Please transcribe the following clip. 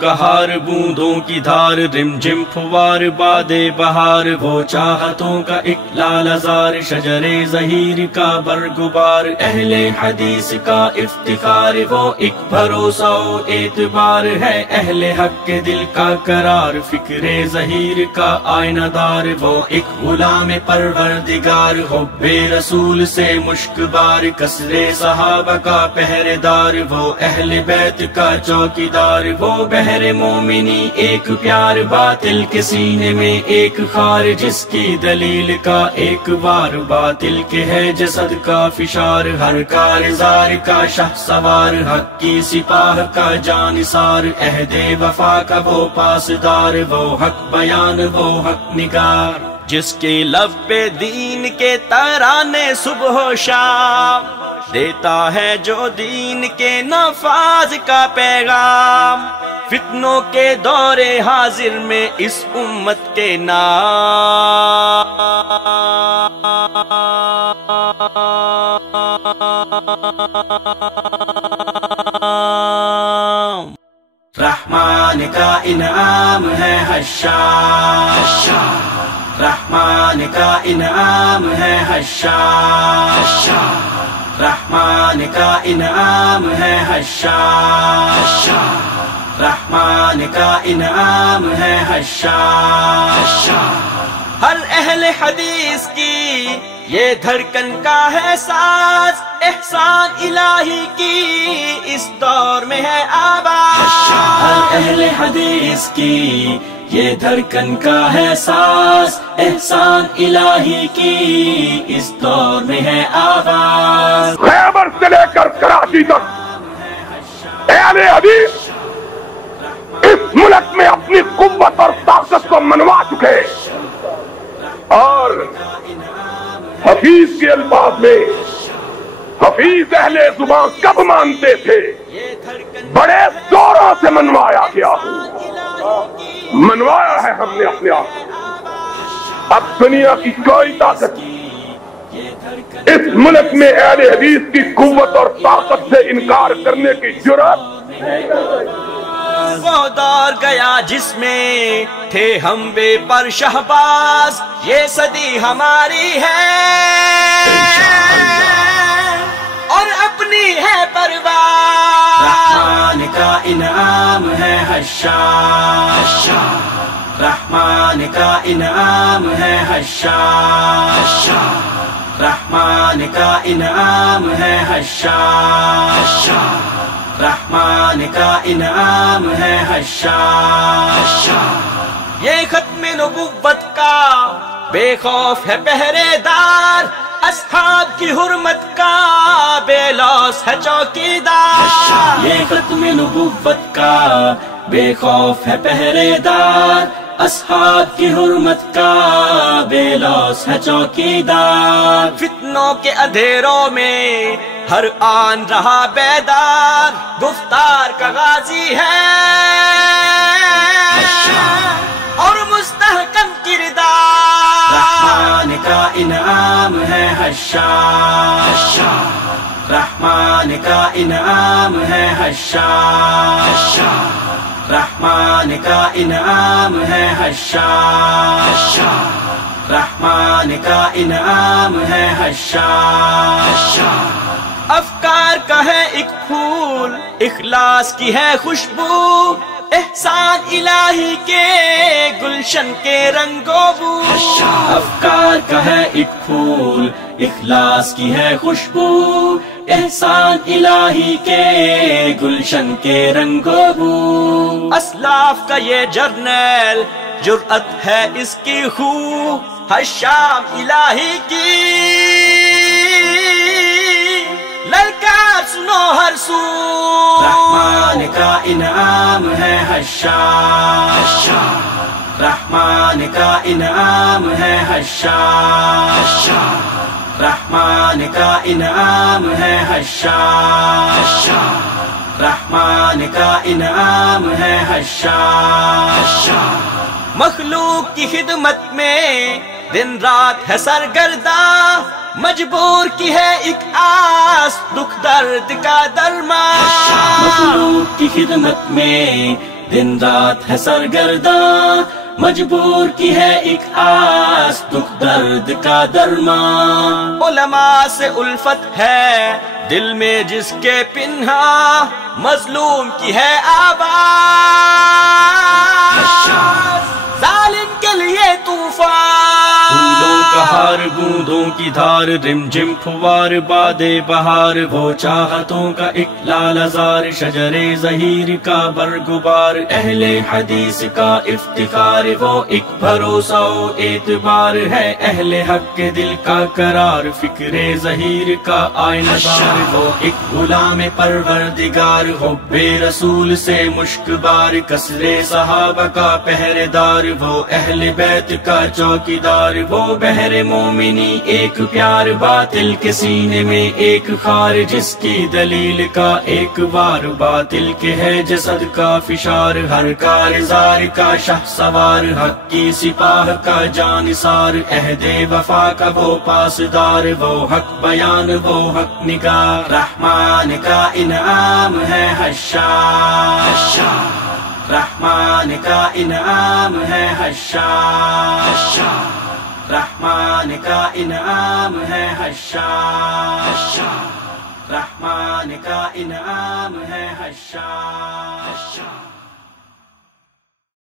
کا ہار بوندوں کی دھار رم جم پھوار باد بہار وہ چاہتوں کا ایک لال زار شجر ظہیر کا برگبار اہل حدیث کا افتخار وہ ایک بھروسہ و اعتبار ہے اہل حق کے دل کا قرار فکر ظہیر کا آئینہ دار وہ ایک غلام پروردگار حب رسول سے مشک بار کثر صحابہ کا پہرے دار وہ اہل بیت کا چوکیدار وہ بحر مومنی ایک پیار باطل کے سینے میں ایک خار جس کی دلیل کا ایک وار باطل کے ہے جسد کا فشار ہر کارزار کا شہ سوار حق کی سپاہ کا جانثار عہد وفا کا وہ پاسدار وہ حق بیان وہ حق نگار جس کے لب پہ دین کے ترانے صبح و شام دیتا ہے جو دین کے نفاذ کا پیغام فتنوں کے دور حاضر میں اس امت کے نام رحمان کا انعام ہے حشار رحمان کا انعام ہے حشار رحمان کا انعام ہے حشار رحمان کا انعام ہے حشار ہر اہل حدیث کی یہ دھڑکن کا ہے ساز احسان الہی کی اس دور میں ہے آواز ہر اہل حدیث کی یہ دھڑکن کا ہے ساز احسان الہی کی اس دور میں ہے آواز خیبر سے لے کر کراچی تک اہل حدیث اس ملک میں اپنی قوت اور طاقت کو منوا چکے اور حفیظ کے الفاظ میں حفیظ اہل زبان کب مانتے تھے بڑے زوروں سے منوایا گیا منوایا ہے ہم نے اپنے آپ اب دنیا کی کوئی طاقت اس ملک میں اہل حدیث کی قوت اور طاقت سے انکار کرنے کی جرأت وہ دور گیا جس میں تھے ہم بے پر شہباز یہ صدی ہماری ہے اور اپنی ہے پرواز رحمان کا انعام ہے حشار رحمان کا انعام ہے حشار رحمان کا انعام ہے حشار رحمان کا انعام ہے حشار یہ ختم نبوت کا بے خوف ہے پہرے دار اصحاب کی حرمت کا بے لوث ہے چوکیدار یہ ختم نبوت کا بے خوف ہے پہرے دار اصحاب کی حرمت کا بے لوث ہے چوکیدار فتنوں کے اندھیروں میں ہر آن رہا بیدار گفتار کا غازی ہے اور مستحکم کردار رحمان کا انعام ہے حشار رحمان کا انعام ہے حشار رحمان کا انعام ہے حشار رحمان کا انعام ہے حشار افکار کا ہے ایک پھول اخلاص کی ہے خوشبو احسان الہی کے گلشن کے رنگو بو افکار کا ہے ایک پھول اخلاص کی ہے خوشبو احسان الہی کے گلشن کے رنگو بو اسلاف کا یہ جرنیل جرأت ہے اس کی خو ہر شام الہی کی للکار سنو ہر سو رحمان کا انعام ہے حشار رحمان کا انعام ہے حشار رحمان کا انعام ہے حشار رحمان کا انعام ہے حشار مخلوق کی خدمت میں دن رات ہے سرگرداں مجبور کی ہے ایک آس دکھ درد کا درمان مخلوق کی خدمت میں دن رات ہے سرگرداں، مجبور کی ہے ایک آس، دکھ درد کا درمان۔ علماء سے الفت ہے دل میں جس کے پنہا، مظلوم کی ہے آواز، ظالم کے لیے طوفان۔ پھولوں کا ہار، بوندوں کی دھار، رم جم پھوار باد بہار، وہ چاہتوں کا ایک لال زار، شجر زہیر کا برگبار، اہل حدیث کا افتخار، وہ ایک بھروسہ و اعتبار ہے، اہل حق کے دل کا قرار، فکر زہیر کا آئینہ دار، وہ ایک غلام پروردگار، حب رسول سے مشک بار، کثر صحابہ کا پہرے دار، وہ اہل بیت کا چوکیدار، وہ بحر مومنی ایک پیار، باطل کے سینے میں ایک خار، جس کی دلیل کا ایک وار، باطل کے ہے جسد کا فشار، ہر کارزار کا شہ سوار، حق کی سپاہ کا جانثار، عہد وفا کا وہ پاسدار، وہ حق بیان وہ حق نگار، رحمان کا انعام ہے حشار، رحمان کا انعام ہے حشار، رحمان کا انعام ہے حشار، رحمان کا انعام ہے حشار۔